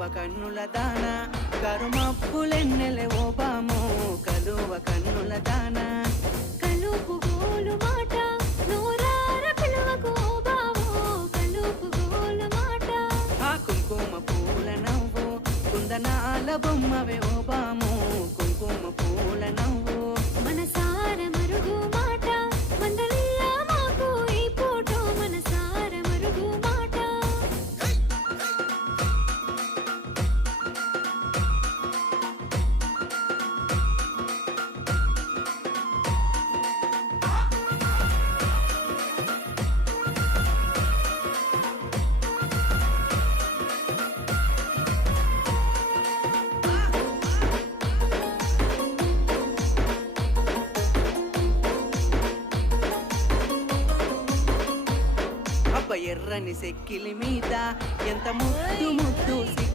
కన్నుల దాన కరుమప్పులెన్నెలే ఓ బామో కలువ కన్నుల దాన కలుపు గోలు మాట నూరార పిలువకు ఓ బావో కలుపు గోలు మాట ఆ కుంకుమ పూల నవ్వు కుందనాల బొమ్మవే ఓ బామో కుంకుమ పూల నవ్వు మనసార మరుగు మాట మందలియ మాకు ఈ పూట మనసార మరుగు మాట అబ్బ ఎర్రని సెక్కిలి మీద ఎంత ముద్దు ముద్దు